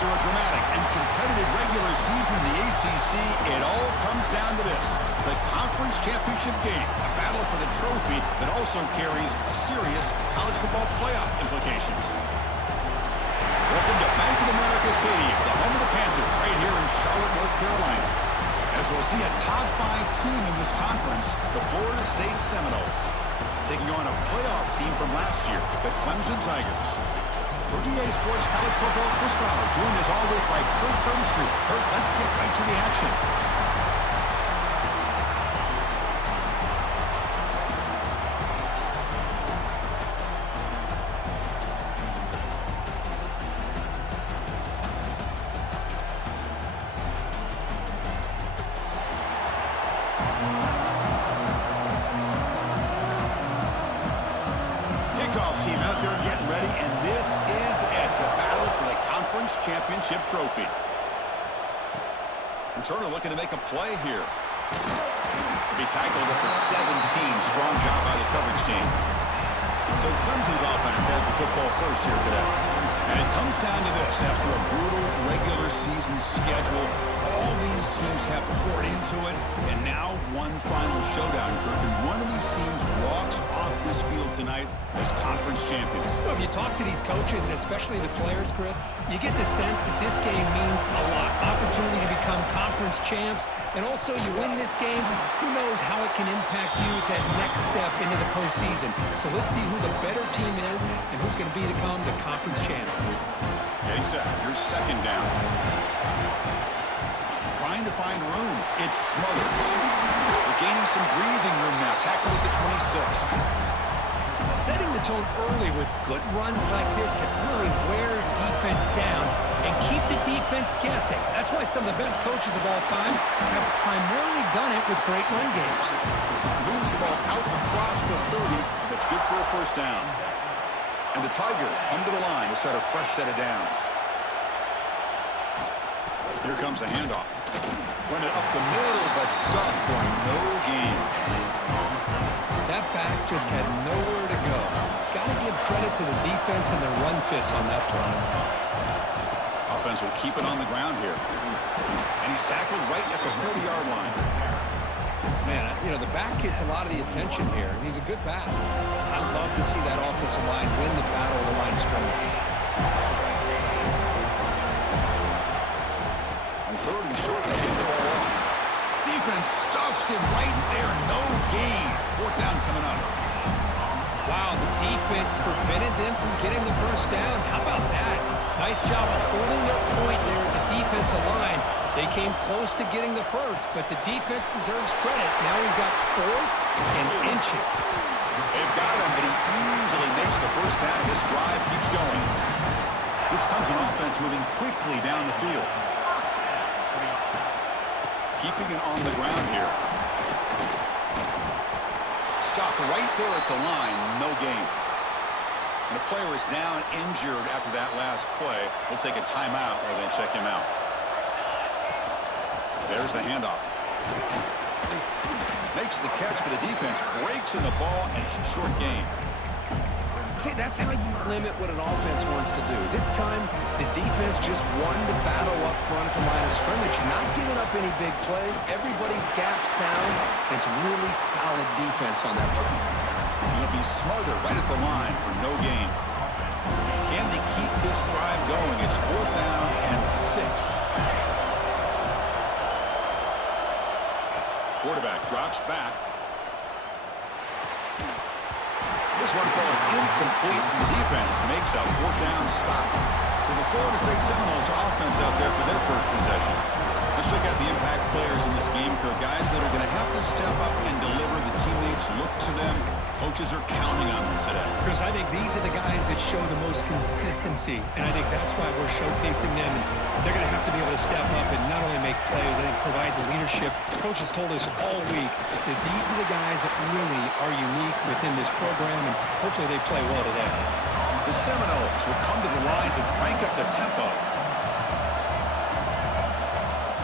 After a dramatic and competitive regular season in the ACC, it all comes down to this: the conference championship game, a battle for the trophy that also carries serious college football playoff implications. Welcome to Bank of America Stadium, the home of the Panthers, right here in Charlotte, North Carolina. As we'll see a top 5 team in this conference, the Florida State Seminoles, taking on a playoff team from last year, the Clemson Tigers. For EA Sports College Football, Chris Fowler, joined as always by Kurt Hermstreet. Kurt, let's get right to the action. Team out there getting ready, and this is it, the battle for the conference championship trophy. Returner looking to make a play here. To be tackled at the 17. Strong job by the coverage team. So Clemson's offense has the football first here today. And it comes down to this: after a brutal regular season schedule, all these teams have poured into it, and now one final showdown, Kirk, and one of these teams walks off this field tonight as conference champions. Well, if you talk to these coaches, and especially the players, Chris, you get the sense that this game means a lot. Opportunity to become conference champs, and also you win this game, who knows how it can impact you at that next step into the postseason. So let's see who the better team is and who's going to become the conference champ. Getting set. Here's second down. Trying to find room. It's Smothers. They're gaining some breathing room now. Tackled at the 26. Setting the tone early with good runs like this can really wear defense down and keep the defense guessing. That's why some of the best coaches of all time have primarily done it with great run games. Moves the ball out across the 30. That's good for a first down. And the Tigers come to the line to set a fresh set of downs. Here comes a handoff. Run it up the middle, but stuffed for no gain. That back just had nowhere to go. Got to give credit to the defense and the run fits on that play. Offense will keep it on the ground here. And he's tackled right at the 40-yard line. Man, you know, the back gets a lot of the attention here, and he's a good back. I love to see that offensive line win the battle of the line of scrimmage. On third and short, they hand the ball off. Defense stuffs him right there. No gain. Fourth down coming up. Wow, the defense prevented them from getting the first down. How about that? Nice job of holding their point there at the defensive line. They came close to getting the first, but the defense deserves credit. Now we've got 4th and inches. They've got him, but he easily makes the first down. This drive keeps going. This comes an offense moving quickly down the field. Keeping it on the ground here. Stop right there at the line. No gain. And the player is down injured after that last play. We'll take a timeout or then check him out. There's the handoff. Makes the catch, but the defense breaks in the ball, and it's a short gain. See, that's how you limit what an offense wants to do. This time, the defense just won the battle up front at the line of scrimmage. Not giving up any big plays. Everybody's gap sound. It's really solid defense on that play. It'll be Smothered right at the line for no gain. Can they keep this drive going? It's 4th down and 6. Quarterback drops back. This one falls incomplete, and the defense makes a 4th down stop. So the Florida State Seminoles offense out there for their first possession. Let's check out the impact players in this game, Kirk. Guys that are going to have to step up and deliver. The teammates look to them. Coaches are counting on them today. Chris, I think these are the guys that show the most consistency, and I think that's why we're showcasing them. They're going to have to be able to step up and not only make plays, I think provide the leadership. Coach has told us all week that these are the guys that really are unique within this program, and hopefully they play well today. The Seminoles will come to the line to crank up the tempo.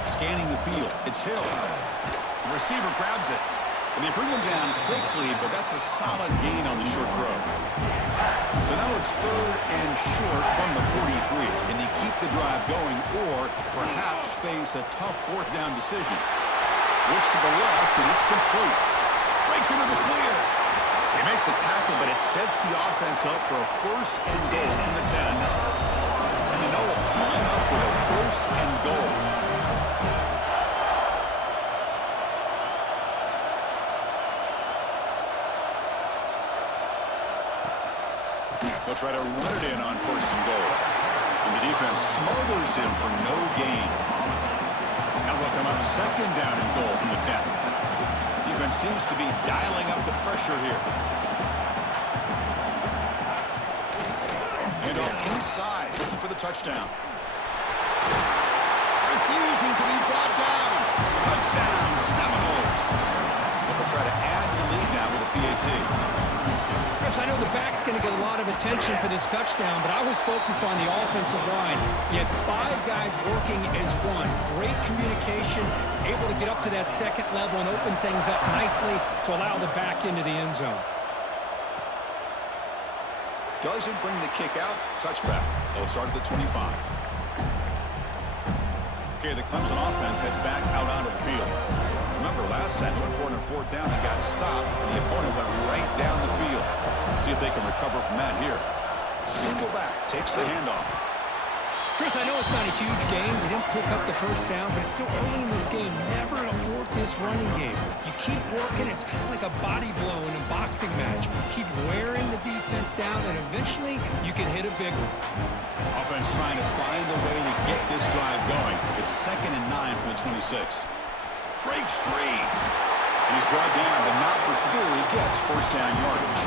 Scanning the field. It's Hill. The receiver grabs it. And they bring him down quickly, but that's a solid gain on the short throw. So now it's 3rd and short from the 43. And they keep the drive going or perhaps face a tough 4th down decision. Looks to the left, and it's complete. Breaks into the clear. They make the tackle, but it sets the offense up for a 1st and goal from the 10. And the Noles line up with a 1st and goal. They'll try to run it in on 1st and goal. And the defense smothers him for no gain. Now they'll come up 2nd down and goal from the 10. Defense seems to be dialing up the pressure here. And off inside, looking for the touchdown. Refusing to be brought down. Touchdown, Seminoles. They'll try to add to the lead now with a PAT. Chris, I know the back's going to get a lot of attention for this touchdown, but I was focused on the offensive line. You had 5 guys working as one. Great communication, able to get up to that 2nd level and open things up nicely to allow the back into the end zone. Doesn't bring the kick out. Touchback. They'll start at the 25. Okay, the Clemson offense heads back out onto the field. Remember, last time they went for it on 4th down and got stopped, and the opponent went right down the field. See if they can recover from that here. Single back, takes the handoff. Chris, I know it's not a huge game. You didn't pick up the 1st down, but it's still early in this game. Never abort this running game. You keep working. It's kind of like a body blow in a boxing match. Keep wearing the defense down, and eventually you can hit a big one. Offense trying to find the way to get this drive going. It's 2nd and 9 from the 26. Breaks free. And he's brought down, but not before he gets 1st down yardage.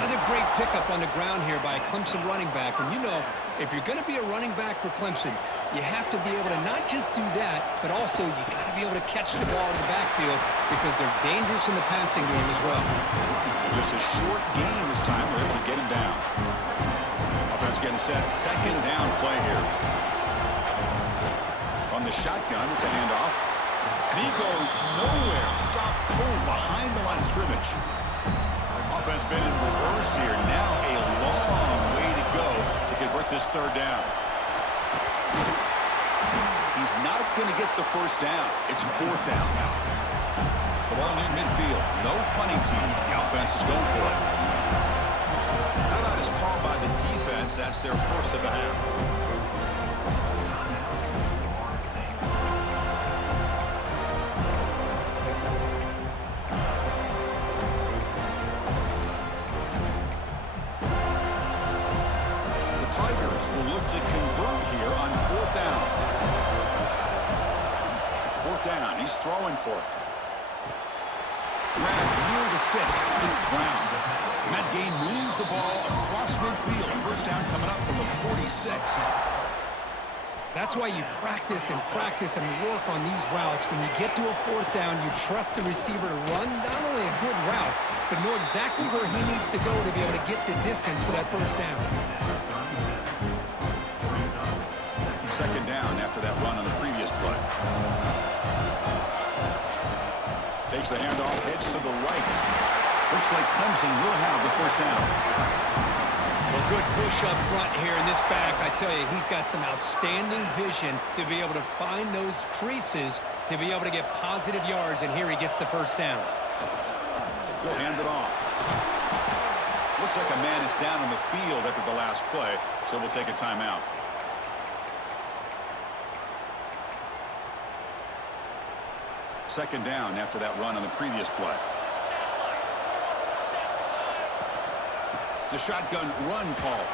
Another great pickup on the ground here by a Clemson running back. And you know, if you're going to be a running back for Clemson, you have to be able to not just do that, but also you got to be able to catch the ball in the backfield because they're dangerous in the passing game as well. Just a short gain this time. They're able to get him down. Offense getting set. 2nd down play here. On the shotgun, it's a handoff. And he goes nowhere. Stopped cold behind the line of scrimmage. Offense been in reverse here. Now a long way to go to convert this 3rd down. He's not going to get the 1st down. It's 4th down now. The ball near midfield. No punting team. The offense is going for it. Timeout is called by the defense. That's their 1st of the half. Will look to convert here on 4th down. 4th down. He's throwing for it. Grab near the sticks. It's Brown. And that gain moves the ball across midfield. 1st down coming up from the 46. That's why you practice and work on these routes. When you get to a 4th down, you trust the receiver to run not only a good route, but know exactly where he needs to go to be able to get the distance for that 1st down. 2nd down after that run on the previous play. Takes the handoff, heads to the right. Looks like Clemson will have the 1st down. Well, good push up front here in this back. I tell you, he's got some outstanding vision to be able to find those creases, to be able to get positive yards, and here he gets the 1st down. He'll hand it off. Looks like a man is down on the field after the last play, so we'll take a timeout. Second down after that run on the previous play. It's a shotgun run call.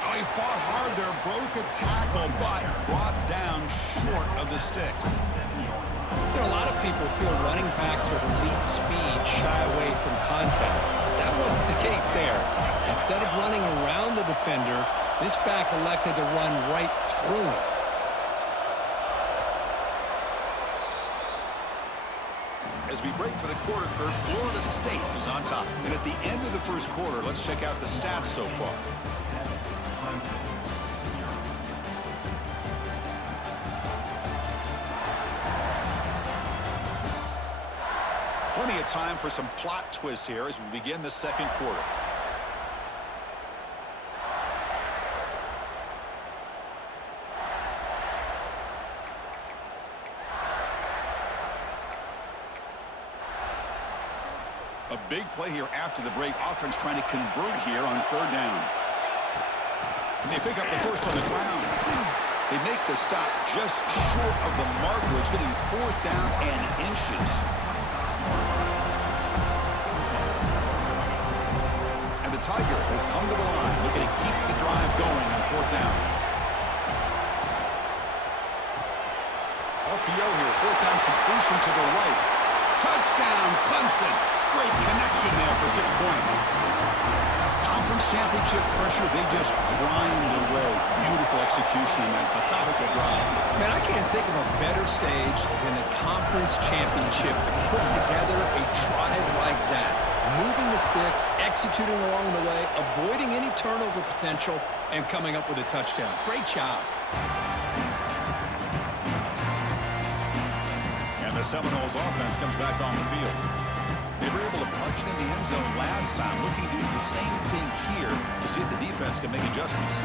Oh, he fought hard there, broke a tackle, but brought down short of the sticks. There are a lot of people feel running backs with elite speed shy away from contact. But that wasn't the case there. Instead of running around the defender, this back elected to run right through him. As we break for the quarter, Kurt, Florida State is on top. And at the end of the 1st quarter, let's check out the stats so far. Plenty of time for some plot twists here as we begin the second quarter. A big play here after the break. Offense trying to convert here on third down. Can they pick up the first on the ground? They make the stop just short of the marker. It's getting fourth down and inches. And the Tigers will come to the line, looking to keep the drive going on fourth down. RPO here, fourth down completion to the right. Touchdown, Clemson. Great connection there for 6 points. Conference championship pressure, they just grind away. Beautiful execution in that methodical drive. Man, I can't think of a better stage than the conference championship to put together a drive like that. Moving the sticks, executing along the way, avoiding any turnover potential, and coming up with a touchdown. Great job. And the Seminoles offense comes back on the field. They were able to punch it in the end zone last time, looking to do the same thing here to see if the defense can make adjustments.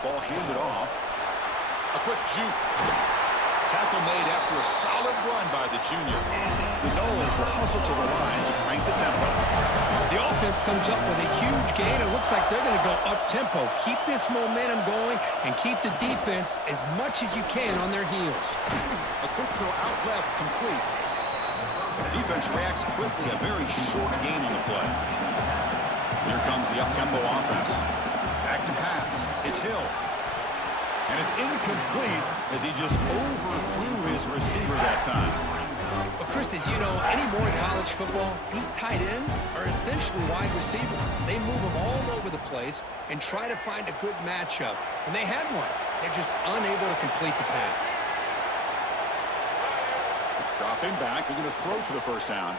Ball handed off. A quick juke. Tackle made after a solid run by the junior. The Noles will hustle to the line to crank the tempo. The offense comes up with a huge gain. It looks like they're going to go up-tempo. Keep this momentum going and keep the defense as much as you can on their heels. A quick throw out left, complete. Defense reacts quickly, a very short gain on the play. Here comes the up-tempo offense. Back to pass. It's Hill. And it's incomplete as he just overthrew his receiver that time. Well, Chris, as you know, anymore in college football, these tight ends are essentially wide receivers. They move them all over the place and try to find a good matchup. And they had one. They're just unable to complete the pass. Dropping back, they're going to throw for the first down.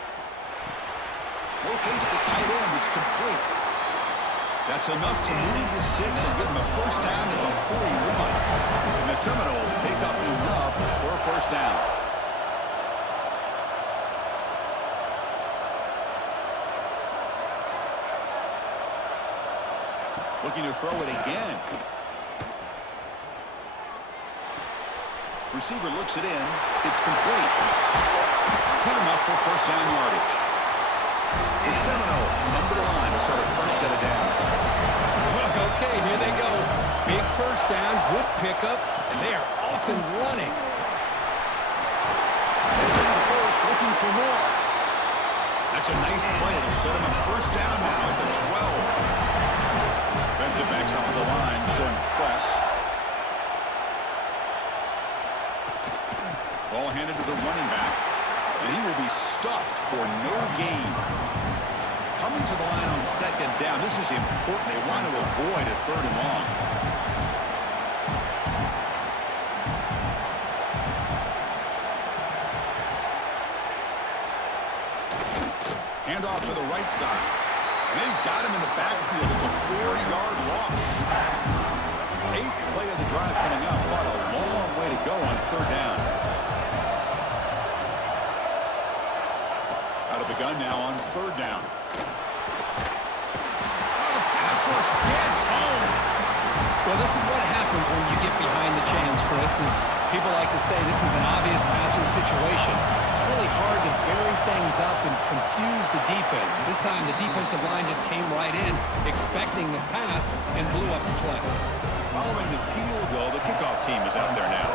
Locates the tight end. It's complete. That's enough to move the sticks and give them a first down at the 41. And the Seminoles pick up enough for a first down. Looking to throw it again. Receiver looks it in. It's complete. Good enough for first down yardage. The Seminoles come to the line to start a fresh set of downs. Okay, here they go. Big first down, good pickup, and they are off and running. He's in the first, looking for more. That's a nice play. It'll set him a first down now at the 12. Defensive backs up at the line, showing press. Ball handed to the running back, and he will be stuffed for no gain. Coming to the line on second down. This is important. They want to avoid a third and long. Handoff to the right side. And they've got him in the backfield. It's a 4-yard loss. 8th play of the drive coming up. What a long way to go on third down. Out of the gun now on third down. Gets home. Well, this is what happens when you get behind the chains, Chris. As people like to say, this is an obvious passing situation. It's really hard to vary things up and confuse the defense. This time, the defensive line just came right in, expecting the pass, and blew up the play. Following the field goal, the kickoff team is out there now.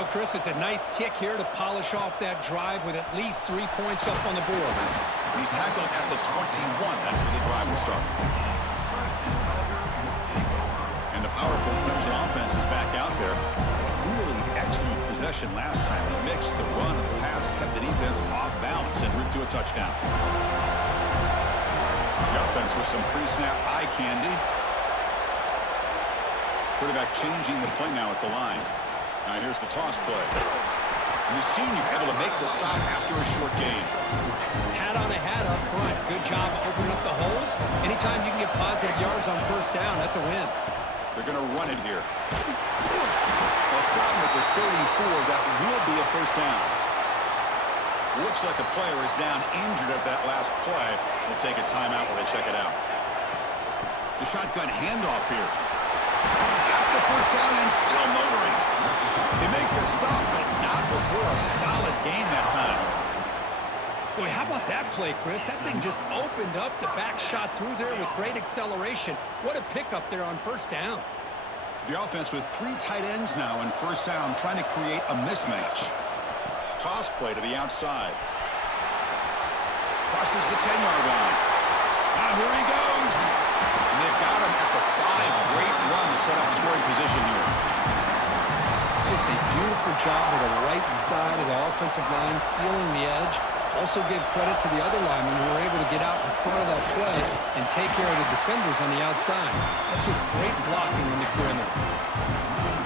Oh, Chris, it's a nice kick here to polish off that drive with at least 3 points up on the board. He's tackled at the 21. That's where the drive will start. And the powerful Clemson offense is back out there. Really excellent possession last time. They mixed the run and the pass, kept the defense off balance and route to a touchdown. The offense with some pre-snap eye candy. Quarterback changing the play now at the line. Now here's the toss play. And the senior able to make the stop after a short gain. Hat on a hat up front. Good job opening up the holes. Anytime you can get positive yards on first down, that's a win. They're going to run it here. They'll stop him at the 34. That will be a first down. Looks like a player is down injured at that last play. We'll take a timeout while they check it out. The shotgun handoff here. Got the first down and still motoring. They make the stop, but not before a solid gain that time. Boy, how about that play, Chris? That thing just opened up. The back shot through there with great acceleration. What a pickup there on first down. The offense with 3 tight ends now in first down, trying to create a mismatch. Toss play to the outside. Crosses the 10-yard line. Now here he goes. And they've got him at the 5. Great run to set up scoring position here. It's just a beautiful job with the right side of the offensive line, sealing the edge. Also give credit to the other linemen who were able to get out in front of that play and take care of the defenders on the outside. That's just great blocking on the perimeter.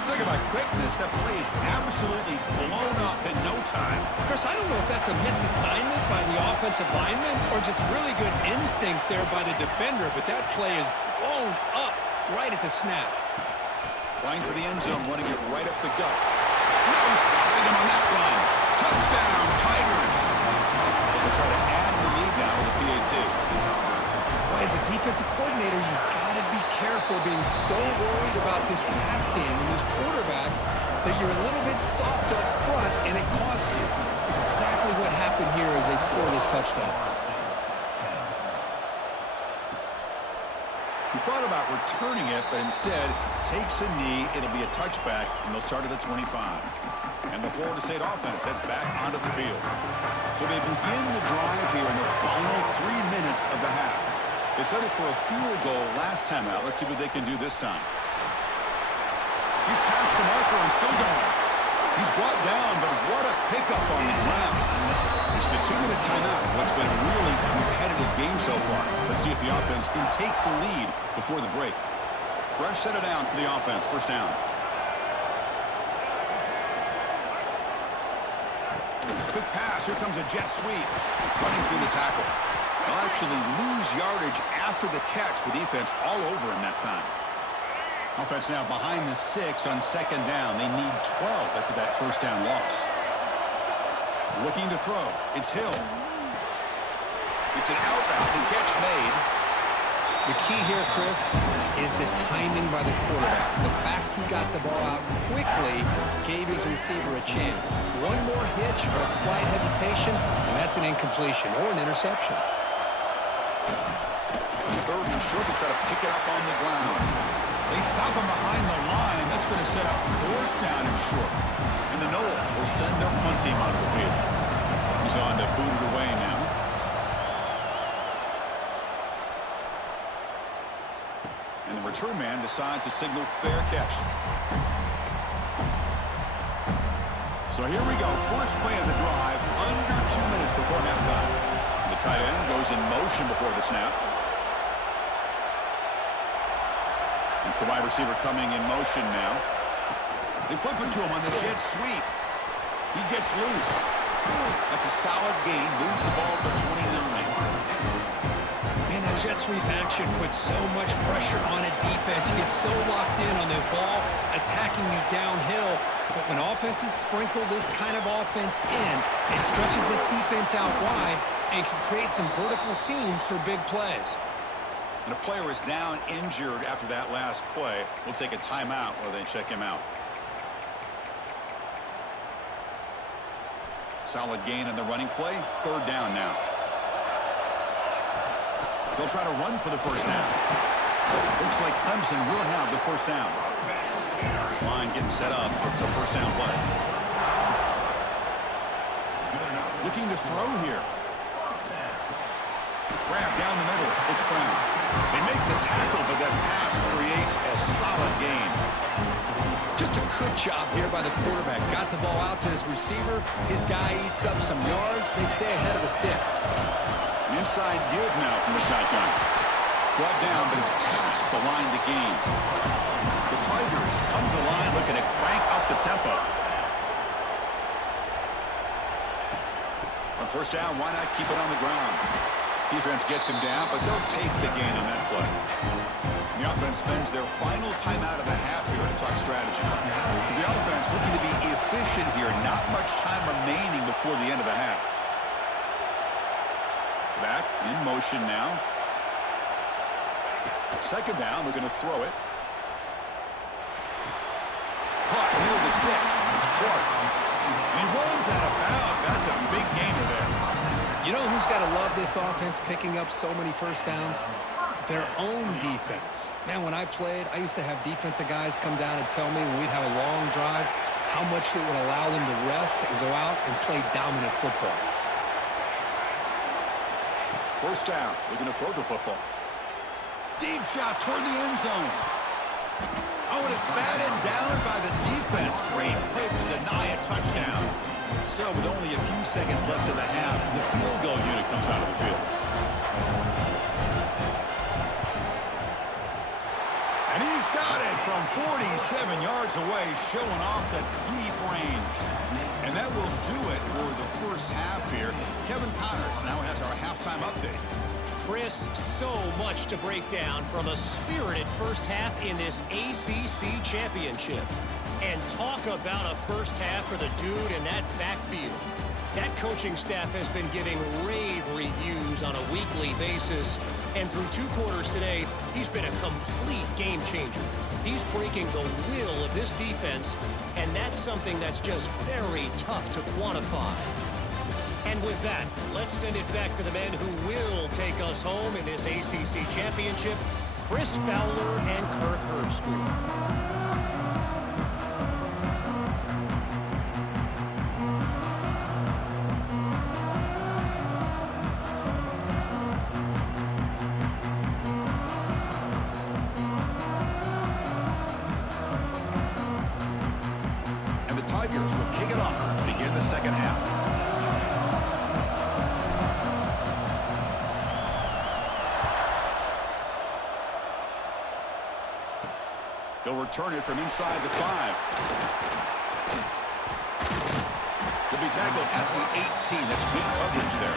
Talk about quickness. That play is absolutely blown up in no time. Chris, I don't know if that's a misassignment by the offensive lineman or just really good instincts there by the defender, but that play is blown up right at the snap. Line for the end zone, running it right up the gut. No stopping him on that run. Touchdown, Tigers. They'll try to add the lead now with the PAT. Boy, as a defensive coordinator, you've got to be careful being so worried about this pass game and this quarterback that you're a little bit soft up front, and it costs you. It's exactly what happened here as they score this touchdown. He thought about returning it, but instead takes a knee. It'll be a touchback, and they'll start at the 25. And the Florida State offense heads back onto the field. So they begin the drive here in the final 3 minutes of the half. They settled for a field goal last time out. Let's see what they can do this time. He's past the marker and still going. He's brought down, but what a pickup on the ground. It's the 2-minute timeout. What's been a really competitive game so far. Let's see if the offense can take the lead before the break. Fresh set of downs for the offense. First down. Quick pass. Here comes a jet sweep. Running through the tackle. They'll actually lose yardage after the catch. The defense all over him that time. Offense now behind the 6 on second down. They need 12 after that first down loss. Looking to throw. It's Hill. It's an out-route and catch made. The key here, Chris, is the timing by the quarterback. The fact he got the ball out quickly gave his receiver a chance. One more hitch or a slight hesitation, and that's an incompletion or an interception. Third and short to try to pick it up on the ground. They stop him behind the line. That's going to set up fourth down and short. And the Noles will send their punt team onto the field. He's on to boot it away now. And the return man decides to signal fair catch. So here we go. First play of the drive, under 2 minutes before halftime. The tight end goes in motion before the snap. It's the wide receiver coming in motion now. They flip it to him on the jet sweep. He gets loose. That's a solid gain. Moves the ball to the 29. Man, that jet sweep action puts so much pressure on a defense. You get so locked in on the ball attacking you downhill. But when offenses sprinkle this kind of offense in, it stretches this defense out wide and can create some vertical seams for big plays. And a player is down injured after that last play. We'll take a timeout while they check him out. Solid gain on the running play. Third down now. They'll try to run for the first down. Looks like Clemson will have the first down. This line getting set up. It's a first down play. Looking to throw here. Grab down the middle. It's Brown. They make the tackle, but that pass creates a solid gain. Just a good job here by the quarterback. Got the ball out to his receiver. His guy eats up some yards. They stay ahead of the sticks. An inside give now from the shotgun. Brought down, but it's past the line to gain. The Tigers come to the line looking to crank up the tempo. On first down, why not keep it on the ground? Defense gets him down, but they'll take the gain on that play. The offense spends their final timeout of the half here to talk strategy. So the offense looking to be efficient here. Not much time remaining before the end of the half. Back in motion now. Second down, we're going to throw it. Caught near the sticks. It's Clark. And he runs out of bounds. That's a big gainer there. You know who's got to love this offense picking up so many first downs? Their own defense. Man, when I played, I used to have defensive guys come down and tell me when we'd have a long drive how much it would allow them to rest and go out and play dominant football. First down. We're going to throw the football. Deep shot toward the end zone. Oh, and it's batted down by the defense. Great play to deny a touchdown. So with only a few seconds left in the half, the field goal unit comes out of the field. And he's got it from 47 yards away, showing off the deep range. And that will do it for the first half here. Kevin Connors now has our halftime update. Chris, so much to break down from a spirited first half in this ACC Championship. And talk about a first half for the dude in that backfield. That coaching staff has been giving rave reviews on a weekly basis. And through 2 quarters today, he's been a complete game changer. He's breaking the will of this defense, and that's something that's just very tough to quantify. And with that, let's send it back to the men who will take us home in this ACC Championship, Chris Fowler and Kirk Herbstreit. And the Tigers will kick it off to begin the second half. He'll return it from inside the 5. He'll be tackled at the 18. That's good coverage there.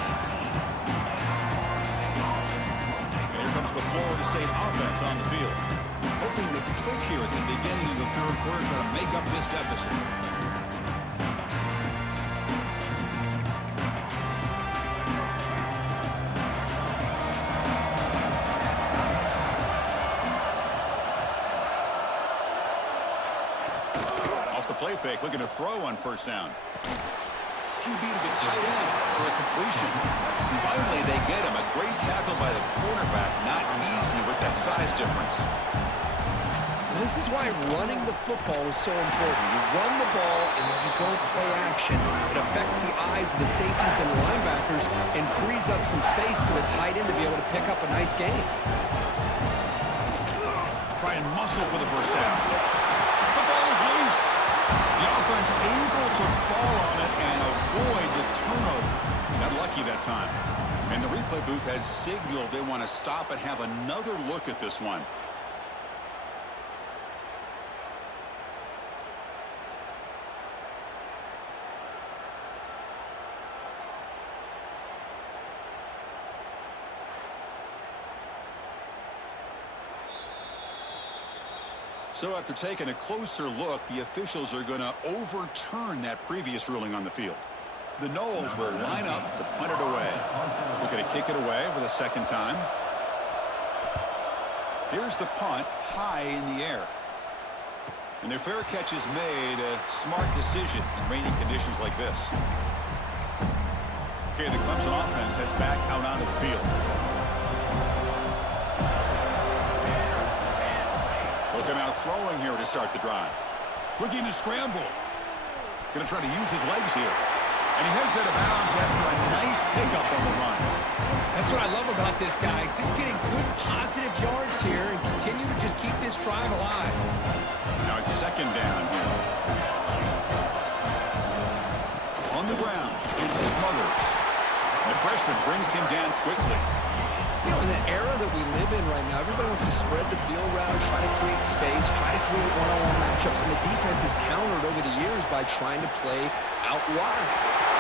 And here comes the Florida State offense on the field. Hoping to click here at the beginning of the third quarter, try to make up this deficit. Play fake, looking to throw on first down. QB to the tight end for a completion. Finally, they get him. A great tackle by the quarterback. Not easy with that size difference. This is why running the football is so important. You run the ball, and then you go play action. It affects the eyes of the safeties and linebackers and frees up some space for the tight end to be able to pick up a nice game. Try and muscle for the first down. The ball is loose. The offense able to fall on it and avoid the turnover. Not lucky that time. And the replay booth has signaled they want to stop and have another look at this one. So after taking a closer look, the officials are going to overturn that previous ruling on the field. The Noles will line up to punt it away. They're going to kick it away for the second time. Here's the punt, high in the air. And their fair catch is made, a smart decision in rainy conditions like this. Okay, the Clemson offense heads back out onto the field. Looking out throwing here to start the drive. Looking to scramble. Going to try to use his legs here. And he heads out of bounds after a nice pickup on the run. That's what I love about this guy. Just getting good positive yards here and continue to just keep this drive alive. Now it's second down here. On the ground, it's Smothers. The freshman brings him down quickly. You know, in the era that we live in right now, everybody wants to spread the field around, try to create space, try to create one-on-one matchups, and the defense has countered over the years by trying to play out wide.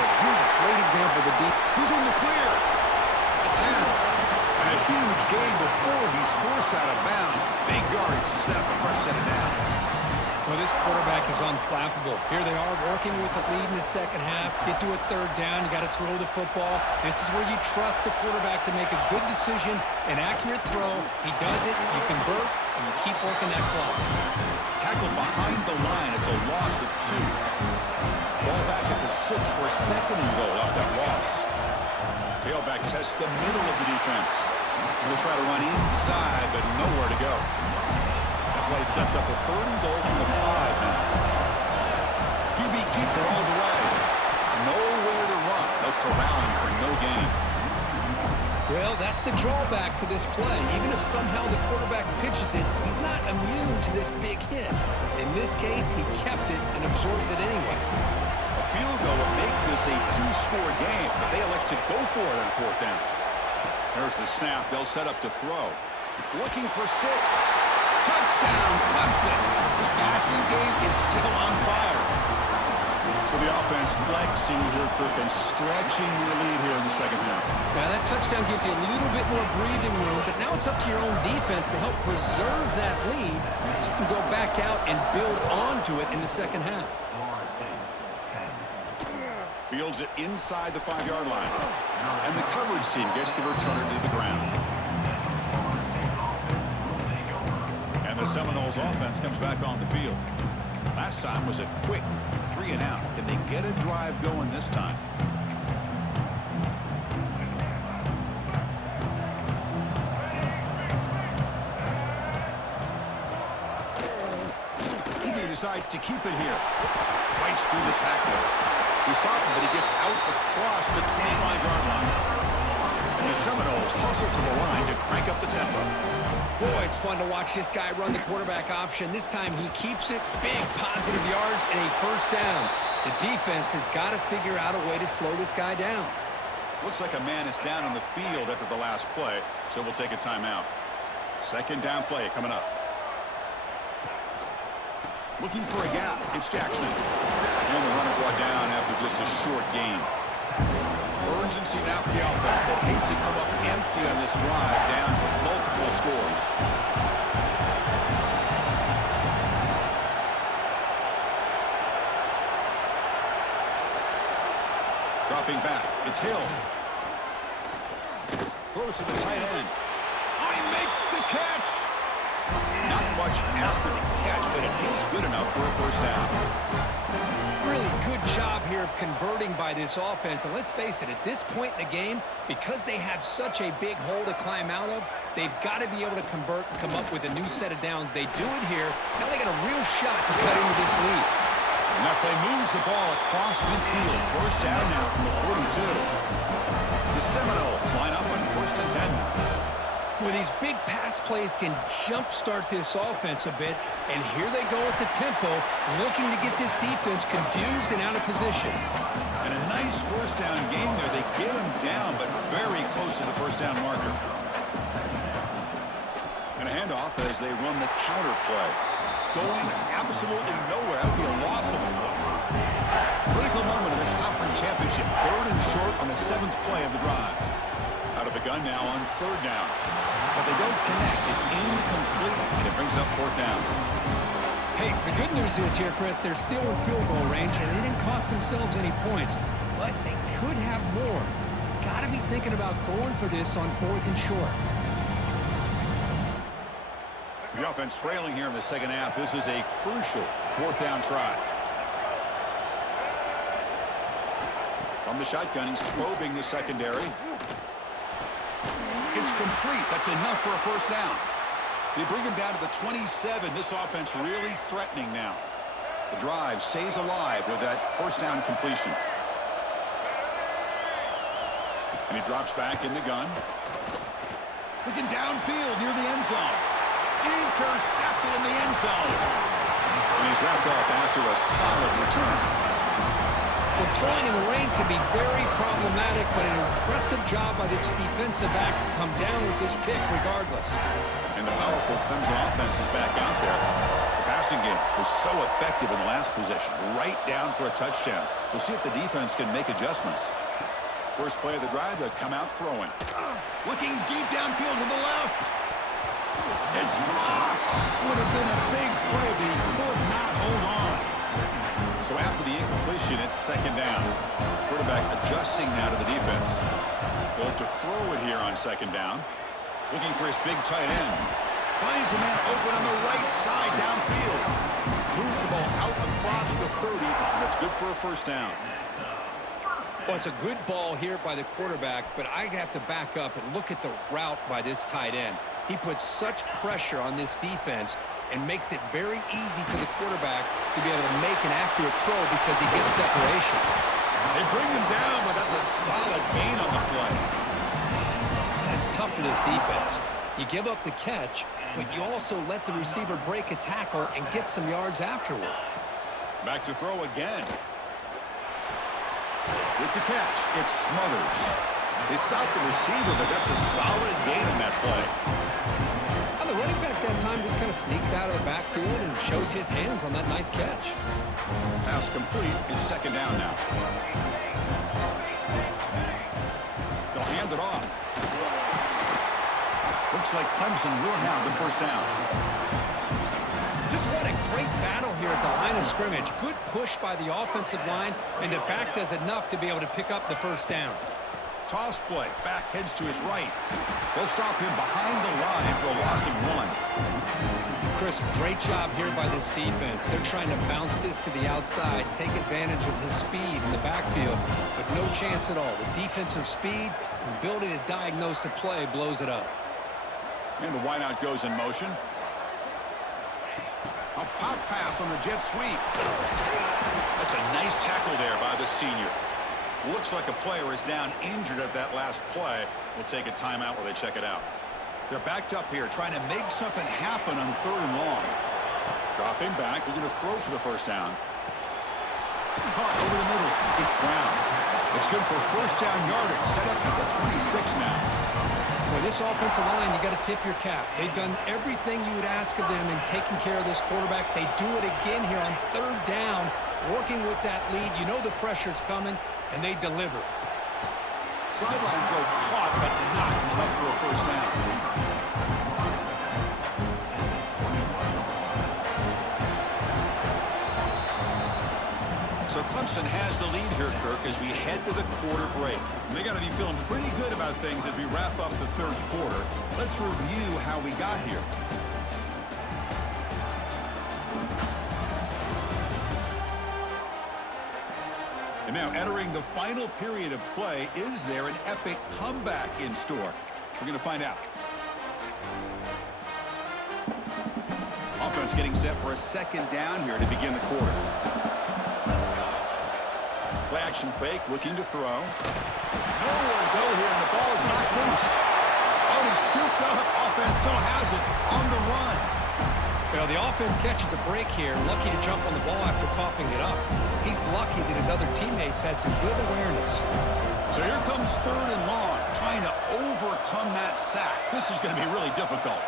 But here's a great example of the deep. Who's in the clear? A 10. And a huge gain before he's forced out of bounds. Big yardage to set up the first set of downs. Well, this quarterback is unflappable. Here they are working with the lead in the second half. Get to a third down. You got to throw the football. This is where you trust the quarterback to make a good decision, an accurate throw. He does it, you convert, and you keep working that clock. Tackled behind the line. It's a loss of 2. Ball back at the 6 for a second and goal off that loss. Tailback tests the middle of the defense. They'll try to run inside, but nowhere to go. That play sets up a 3rd and goal from the 5 now. QB keeper all the way. Nowhere to run. No corralling for no gain. Well, that's the drawback to this play. Even if somehow the quarterback pitches it, he's not immune to this big hit. In this case, he kept it and absorbed it anyway. A field goal would make this a 2-score game, but they elect to go for it on 4th down. There's the snap. They'll set up to throw. Looking for 6. Touchdown, Clemson. This passing game is still on fire. So the offense flexing here, Kirk, and stretching your lead here in the second half. Now, that touchdown gives you a little bit more breathing room, but now it's up to your own defense to help preserve that lead so you can go back out and build onto it in the second half. Fields it inside the 5-yard line. And the coverage team gets the returner to the ground. And the Seminoles offense comes back on the field. Last time was a quick 3 and out. Can they get a drive going this time? He decides to keep it here. Fights through the tackle. He stopped him, but he gets out across the 25-yard line. And the Seminoles hustle to the line to crank up the tempo. Boy, it's fun to watch this guy run the quarterback option. This time he keeps it, big positive yards, and a 1st down. The defense has got to figure out a way to slow this guy down. Looks like a man is down on the field after the last play, so we'll take a timeout. 2nd down play coming up. Looking for a gap. It's Jackson. And the runner brought down after just a short gain. Urgency now for the offense that hates to come up empty on this drive, down multiple scores. Dropping back. It's Hill. Throws to the tight end. Oh, he makes the catch. Not much after the catch, but it is good enough for a 1st down. Really good job here of converting by this offense. And let's face it, at this point in the game, because they have such a big hole to climb out of, they've got to be able to convert and come up with a new set of downs. They do it here. Now they got a real shot to cut into this lead. And that play moves the ball across midfield. 1st down now from the 42. The Seminoles line up on 1st and 10. Well, these big pass plays can jumpstart this offense a bit, and here they go at the tempo, looking to get this defense confused and out of position. And a nice 1st down game there. They get him down, but very close to the 1st down marker. And a handoff as they run the counter play. Going absolutely nowhere. That would be a loss of a play. Critical moment of this conference championship. 3rd and short on the 7th play of the drive. Out of the gun now on 3rd down. But they don't connect. It's incomplete, and it brings up 4th down. Hey, the good news is here, Chris, they're still in field goal range, and they didn't cost themselves any points. But they could have more. You got to be thinking about going for this on 4th and short. The offense trailing here in the second half. This is a crucial 4th down try. From the shotgun, he's probing the secondary. It's complete. That's enough for a 1st down. They bring him down to the 27. This offense really threatening now. The drive stays alive with that 1st down completion. And he drops back in the gun. Looking downfield near the end zone. Intercepted in the end zone. And he's wrapped up after a solid return. Well, throwing in the rain can be very problematic, but an impressive job by this defensive back to come down with this pick regardless. And the powerful Clemson offense is back out there. The passing game was so effective in the last possession. Right down for a touchdown. We'll see if the defense can make adjustments. First play of the drive, they'll come out throwing. Looking deep downfield to the left. It's dropped. stops. Would have been a big play, but he could not hold on. So after the incompletion, it's second down. Quarterback adjusting now to the defense. Going to throw it here on second down. Looking for his big tight end. Finds a man open on the right side downfield. Moves the ball out across the 30, and that's good for a first down. Well, it's a good ball here by the quarterback, but I have to back up and look at the route by this tight end. He puts such pressure on this defense and makes it very easy for the quarterback to be able to make an accurate throw because he gets separation. They bring him down, but that's a solid gain on the play. That's tough for this defense. You give up the catch, but you also let the receiver break a tackle and get some yards afterward. Back to throw again. With the catch, it's Smothers. They stop the receiver, but that's a solid gain on that play. Well, the running back that time just kind of sneaks out of the backfield and shows his hands on that nice catch. Pass complete. It's second down now. They'll hand it off. Looks like Clemson will have the first down. Just what a great battle here at the line of scrimmage. Good push by the offensive line, and the back does enough to be able to pick up the first down. Toss play. Back heads to his right. They'll stop him behind the line for a loss of 1. Chris, great job here by this defense. They're trying to bounce this to the outside, take advantage of his speed in the backfield, but no chance at all. The defensive speed, ability to diagnose the play, blows it up. And the wideout goes in motion. A pop pass on the jet sweep. That's a nice tackle there by the senior. Looks like a player is down injured at that last play. We'll take a timeout while they check it out. They're backed up here trying to make something happen on third and long. Dropping back. They're going to throw for the first down. Caught over the middle. It's Brown. It's good for first down yardage. Set up at the 26 now. Boy, this offensive line, you got to tip your cap. They've done everything you would ask of them in taking care of this quarterback. They do it again here on third down, working with that lead. You know the pressure's coming, and they deliver. Sideline throw caught, but not enough for a first down. So Clemson has the lead here, Kirk, as we head to the quarter break. And they got to be feeling pretty good about things as we wrap up the third quarter. Let's review how we got here. And now entering the final period of play, is there an epic comeback in store? We're going to find out. Offense getting set for a second down here to begin the quarter. Play action fake, looking to throw. Nowhere to go here, and the ball is knocked loose. Oh, he's scooped up. Offense still has it on the run. Well, the offense catches a break here, lucky to jump on the ball after coughing it up. He's lucky that his other teammates had some good awareness. So here comes third and long, trying to overcome that sack. This is going to be really difficult.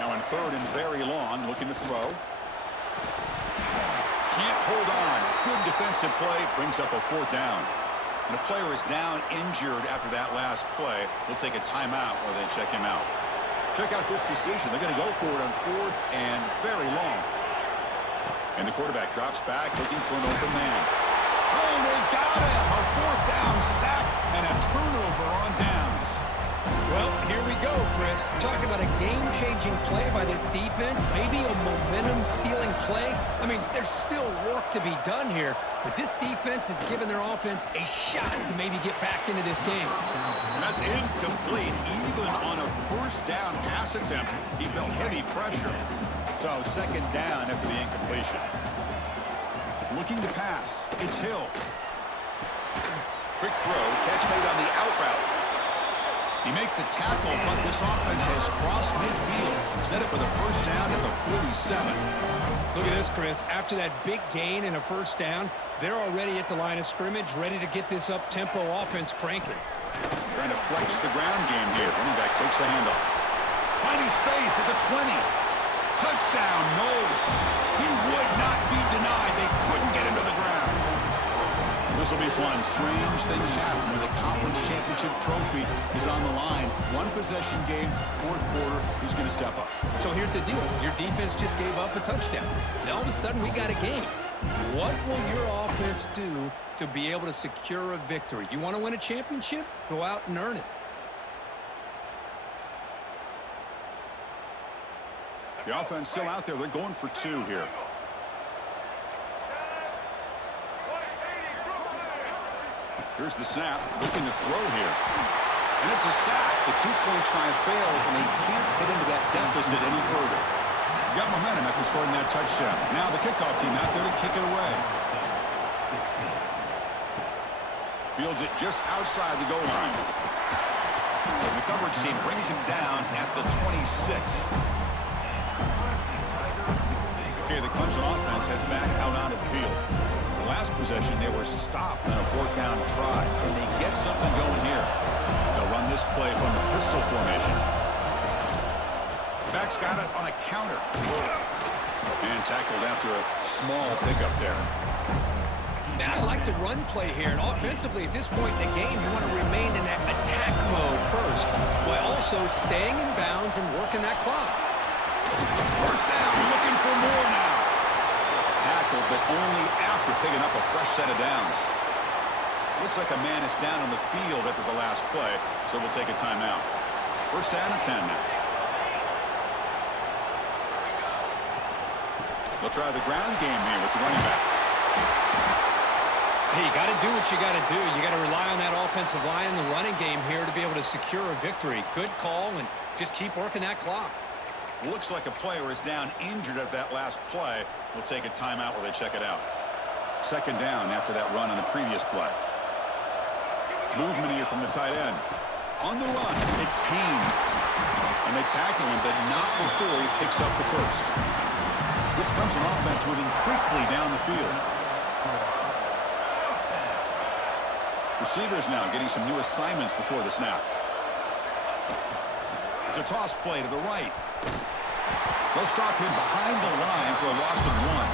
Now in third and very long, looking to throw. Can't hold on. Good defensive play, brings up a fourth down. And a player is down injured after that last play. We'll take a timeout while they check him out. Check out this decision. They're going to go for it on fourth and very long. And the quarterback drops back, looking for an open man. Oh, they've got him! A fourth down sack and a turnover on downs. Well, here we go, Chris. Talking about a game-changing play by this defense, maybe a momentum-stealing play. I mean, there's still work to be done here, but this defense has given their offense a shot to maybe get back into this game. That's incomplete. Even on a first down pass attempt, he felt heavy pressure. So second down after the incompletion. Looking to pass. It's Hill. Quick throw. Catch made on the out route. He made the tackle, but this offense has crossed midfield. Set up with a first down at the 47. Look at this, Chris. After that big gain and a first down, they're already at the line of scrimmage, ready to get this up-tempo offense cranking. Trying to flex the ground game here. Running back takes the handoff. Finding space at the 20. Touchdown, Knowles. He would not be denied. They couldn't get him to the ground. This will be fun. Strange things happen when the conference championship trophy is on the line. One possession game, fourth quarter, who's going to step up? So here's the deal. Your defense just gave up a touchdown. Now all of a sudden we got a game. What will your offense do to be able to secure a victory? You want to win a championship? Go out and earn it. The offense still out there. They're going for two here. Here's the snap, looking to throw here. And it's a sack. The two-point try fails, and they can't get into that deficit any further. Got momentum after scoring that touchdown. Now the kickoff team out there to kick it away. Fields it just outside the goal line. And the coverage team brings him down at the 26. Okay, the Clemson offense heads back out onto the field. The last possession, they were stopped on a fourth down try. Can they get something going here? They'll run this play from the pistol formation. Back's got it on a counter. And tackled after a small pickup there. Now I like the run play here. And offensively, at this point in the game, you want to remain in that attack mode first, while also staying in bounds and working that clock. First down, looking for more now. Tackled, but only after picking up a fresh set of downs. Looks like a man is down on the field after the last play, so we'll take a timeout. First down and 10 now. They'll try the ground game here with the running back. Hey, you got to do what you got to do. You got to rely on that offensive line in the running game here to be able to secure a victory. Good call, and just keep working that clock. Looks like a player is down injured at that last play. We'll take a timeout while they check it out. Second down after that run on the previous play. Movement here from the tight end. On the run, it's Haynes. And they tackle him, but not before he picks up the first. This comes an offense moving quickly down the field. Receivers now getting some new assignments before the snap. It's a toss play to the right. They'll stop him behind the line for a loss of one.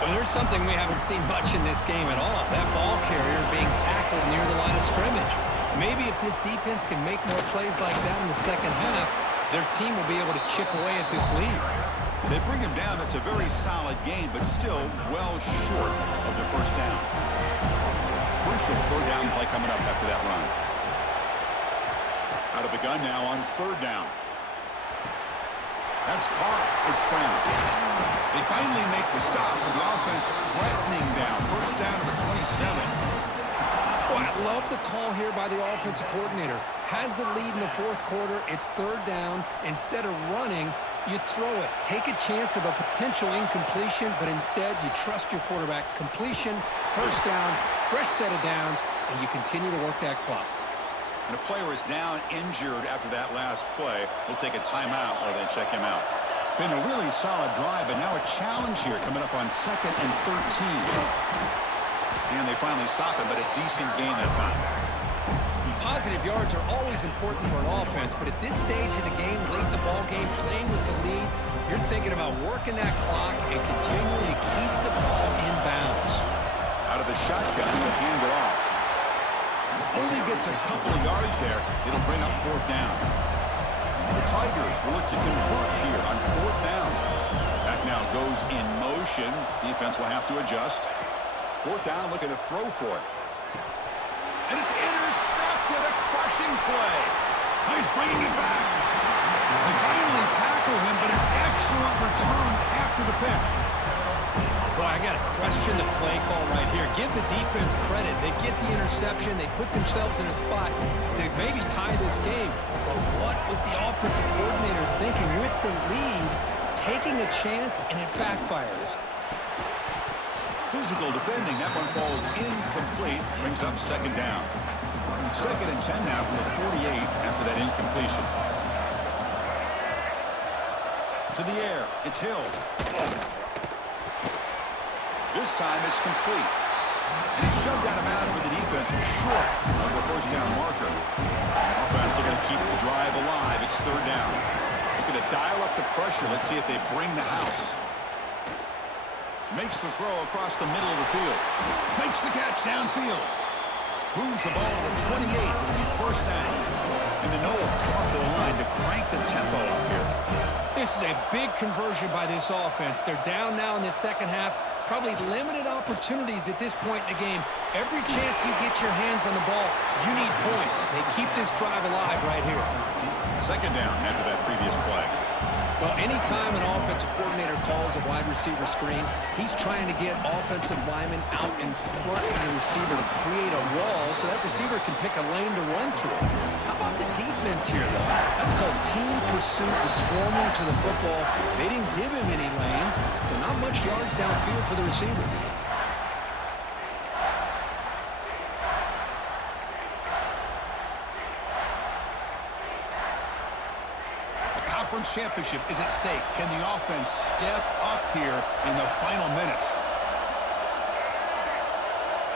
Well, there's something we haven't seen much in this game at all. That ball carrier being tackled near the line of scrimmage. Maybe if this defense can make more plays like that in the second half, their team will be able to chip away at this lead. They bring him down. That's a very solid game, but still well short of the first down. Crucial third down play coming up after that run. Out of the gun now on third down. That's caught. It's Brown. They finally make the stop with the offense threatening down. First down to the 27. Well, I love the call here by the offensive coordinator. Has the lead in the fourth quarter. It's third down. Instead of running, you throw it. Take a chance of a potential incompletion, but instead you trust your quarterback. Completion, first down, fresh set of downs, and you continue to work that clock. And a player is down injured after that last play. We'll take a timeout while they check him out. Been a really solid drive, but now a challenge here coming up on 2nd and 13. And they finally stop him, but a decent gain that time. Positive yards are always important for an offense, but at this stage of the game, late in the ball game, playing with the lead, you're thinking about working that clock and continuing to keep the ball in bounds. Out of the shotgun, he'll hand it off. Only gets a couple of yards there. It'll bring up fourth down. The Tigers will look to convert here on fourth down. That now goes in motion. Defense will have to adjust. Fourth down, looking to throw for it. And it's intercepted, a crushing play. Now he's bringing it back. They finally tackle him, but an excellent return after the pick. Boy, I got to question the play call right here. Give the defense credit. They get the interception. They put themselves in a spot to maybe tie this game. But what was the offensive coordinator thinking with the lead, taking a chance, and it backfires? Physical defending. That one falls incomplete. Brings up second down. 2nd and 10 now from the 48 after that incompletion. To the air. It's Hill. This time it's complete. And he's shoved out of bounds with the defense short of the first down marker. Offense looking to keep the drive alive. It's third down. Looking to dial up the pressure. Let's see if they bring the house. Makes the throw across the middle of the field. Makes the catch downfield. Moves the ball to the 28. It'll be first down. And the Noles come up to the line to crank the tempo up here. This is a big conversion by this offense. They're down now in the second half. Probably limited opportunities at this point in the game. Every chance you get your hands on the ball, you need points. They keep this drive alive right here. Second down after that previous play. Well, anytime an offensive coordinator calls a wide receiver screen, he's trying to get offensive linemen out in front of the receiver to create a wall so that receiver can pick a lane to run through. How about the defense here, though? That's called team pursuit and swarming to the football. They didn't give him any lanes, so not much yards downfield for the receiver. Conference championship is at stake. Can the offense step up here in the final minutes?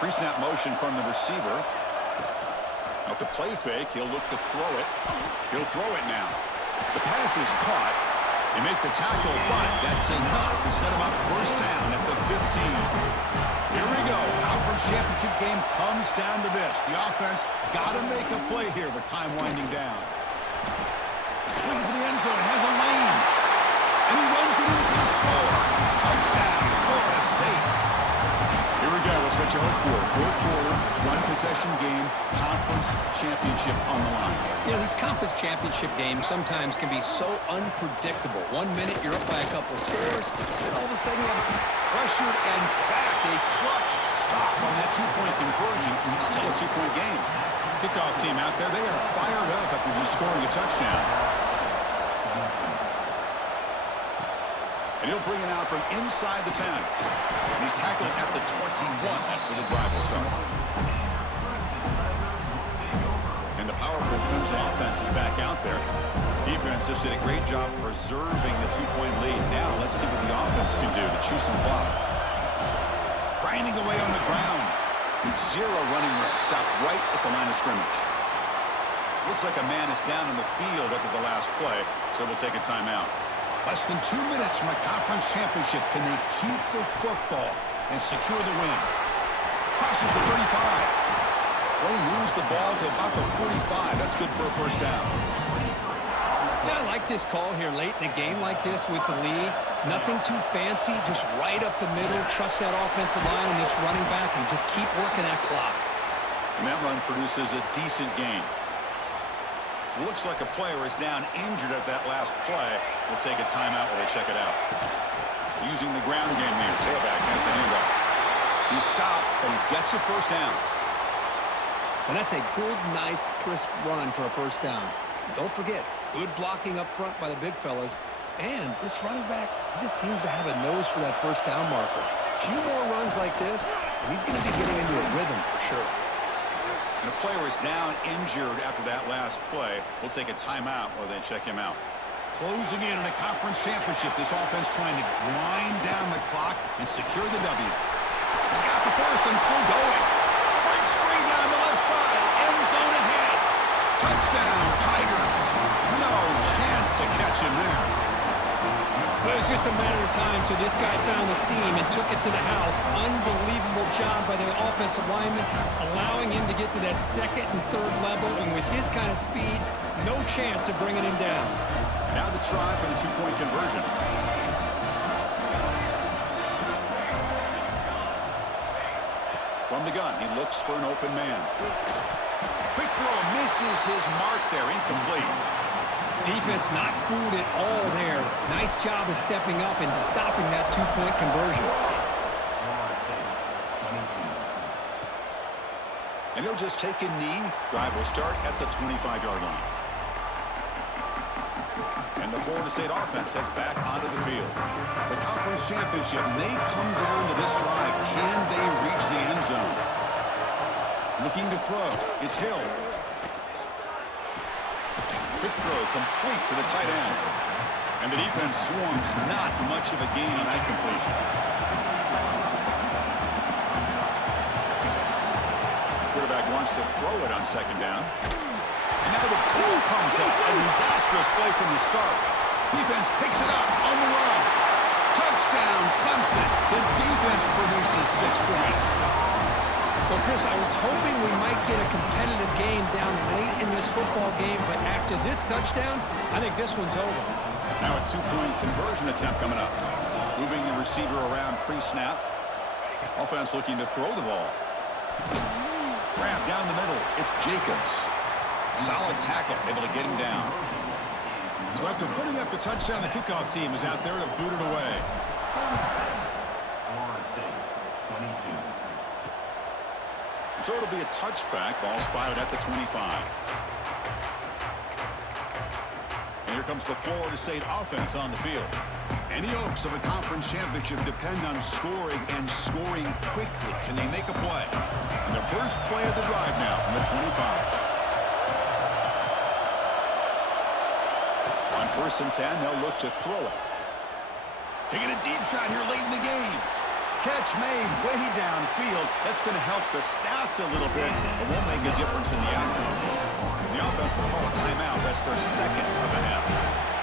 Pre-snap motion from the receiver. Off the play fake, he'll look to throw it. He'll throw it now. The pass is caught. They make the tackle, but that's enough to set him up first down at the 15. Here we go. Conference championship game comes down to this. The offense got to make a play here with time winding down. Looking for the end zone, has a lane. And he runs it in for the score. Touchdown, Florida State. Here we go, it's what you hope for. Fourth quarter, one-possession game, conference championship on the line. You know, these conference championship games sometimes can be so unpredictable. 1 minute, you're up by a couple scores, and all of a sudden you have pressured and sacked. A clutch stop on that two-point conversion. Still a two-point game. Kickoff team out there, they are fired up after just scoring a touchdown. And he'll bring it out from inside the 10. And he's tackled at the 21. That's where the drive will start. And the powerful Clemson offense is back out there. Defense just did a great job preserving the two-point lead. Now let's see what the offense can do to chew some clock. Grinding away on the ground. Zero running room. Stopped right at the line of scrimmage. Looks like a man is down in the field after the last play, so they'll take a timeout. Less than 2 minutes from a conference championship. Can they keep the football and secure the win? Crosses the 35. Play moves the ball to about the 45. That's good for a first down. Yeah, I like this call here late in a game like this with the lead. Nothing too fancy, just right up the middle. Trust that offensive line and this running back and just keep working that clock. And that run produces a decent gain. Looks like a player is down injured at that last play. We'll take a timeout while they check it out. Using the ground game here. Tailback has the handoff. He stopped, but he gets a first down. And that's a good, nice, crisp run for a first down. Don't forget, good blocking up front by the big fellas. And this running back, he just seems to have a nose for that first down marker. A few more runs like this, and he's going to be getting into a rhythm for sure. And a player is down injured after that last play. We'll take a timeout while they check him out. Closing in on a conference championship. This offense trying to grind down the clock and secure the W. He's got the first and still going. Breaks free down the left side. End zone ahead. Touchdown, Tigers. No chance to catch him there. But it was just a matter of time till this guy found the seam and took it to the house. Unbelievable job by the offensive lineman, allowing him to get to that second and third level. And with his kind of speed, no chance of bringing him down. Now the try for the two-point conversion. From the gun, he looks for an open man. Quick throw, misses his mark there, incomplete. Defense not fooled at all there. Nice job of stepping up and stopping that two-point conversion. And he'll just take a knee. Drive will start at the 25-yard line. And the Florida State offense heads back onto the field. The conference championship may come down to this drive. Can they reach the end zone? Looking to throw. It's Hill. Quick throw complete to the tight end. And the defense swarms, not much of a gain on that completion. Quarterback wants to throw it on second down. And now the ball comes up. A disastrous play from the start. Defense picks it up on the run. Touchdown, Clemson. The Chris, I was hoping we might get a competitive game down late in this football game, but after this touchdown, I think this one's over. Now a two-point conversion attempt coming up. Moving the receiver around pre-snap. Offense looking to throw the ball. Grab down the middle. It's Jacobs. Solid tackle, able to get him down. So after putting up the touchdown, the kickoff team is out there to boot it away. So it'll be a touchback. Ball spotted at the 25. And here comes the Florida State offense on the field. Any hopes of a conference championship depend on scoring and scoring quickly. Can they make a play? And the first play of the drive now from the 25. On 1st and 10, they'll look to throw it. Taking a deep shot here late in the game. Catch made way downfield. That's going to help the stats a little bit, but won't make a difference in the outcome. The offense will call a timeout. That's their second of the half.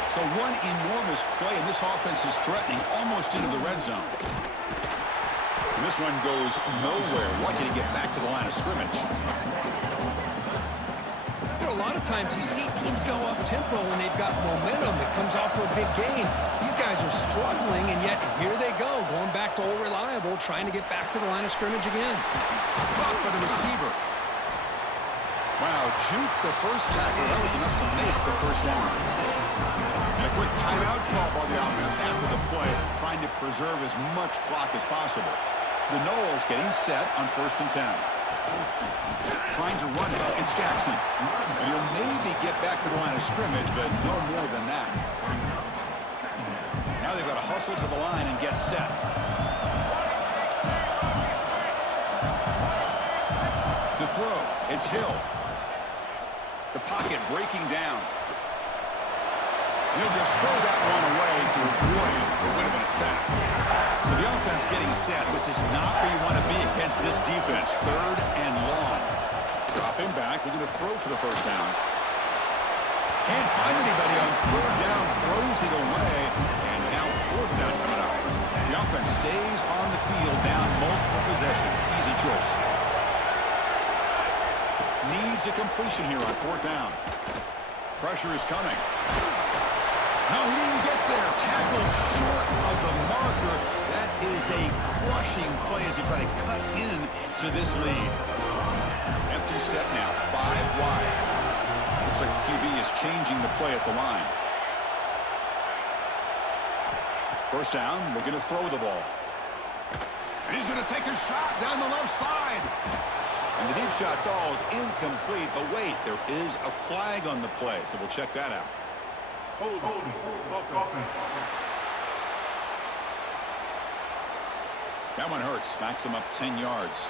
So one enormous play, and this offense is threatening almost into the red zone. And this one goes nowhere. Lucky to get back to the line of scrimmage. A lot of times you see teams go up-tempo when they've got momentum. It comes off to a big gain. These guys are struggling, and yet here they go, going back to old reliable, trying to get back to the line of scrimmage again. Caught by the receiver. Wow, juke the first tackle. That was enough to make the first down. And a quick timeout call by the offense after the play, trying to preserve as much clock as possible. The Noles getting set on 1st and 10. Trying to run it. It's Jackson. And he'll maybe get back to the line of scrimmage, but no more than that. Now they've got to hustle to the line and get set. To throw, it's Hill. The pocket breaking down. And he'll just throw that one away to avoid what would have been a sack. So the offense getting set. This is not where you want to be against this defense. 3rd and long. Dropping back, looking to throw for the first down. Can't find anybody on 3rd down, throws it away, and now 4th down coming up. The offense stays on the field, down multiple possessions. Easy choice. Needs a completion here on 4th down. Pressure is coming. No, he didn't get there. Tackled short of the marker. That is a crushing play as they try to cut in to this lead. Empty set now, 5 wide. Looks like the QB is changing the play at the line. 1st down, looking to throw the ball. And he's going to take a shot down the left side. And the deep shot falls incomplete. But wait, there is a flag on the play, so we'll check that out. That one hurts. Smacks him up 10 yards.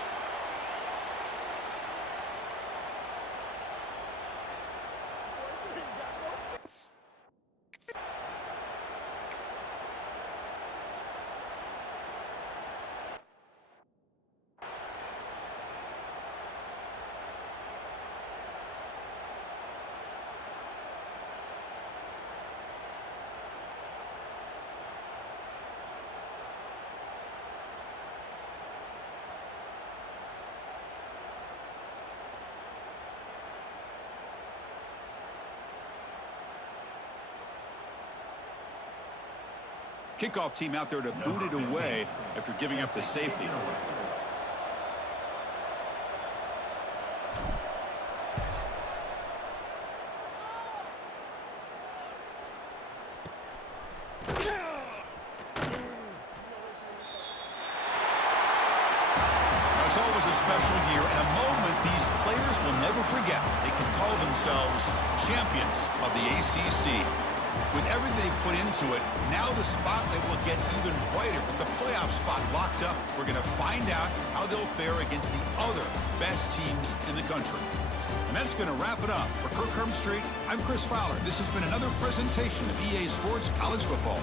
Kickoff team out there to boot it away after giving up the safety. It's always a special year and a moment these players will never forget. They can call themselves champions of the ACC. With everything they put into it, now the spotlight will get even brighter. With the playoff spot locked up, we're going to find out how they'll fare against the other best teams in the country. And that's going to wrap it up. For Kirk Street, I'm Chris Fowler. This has been another presentation of EA Sports College Football.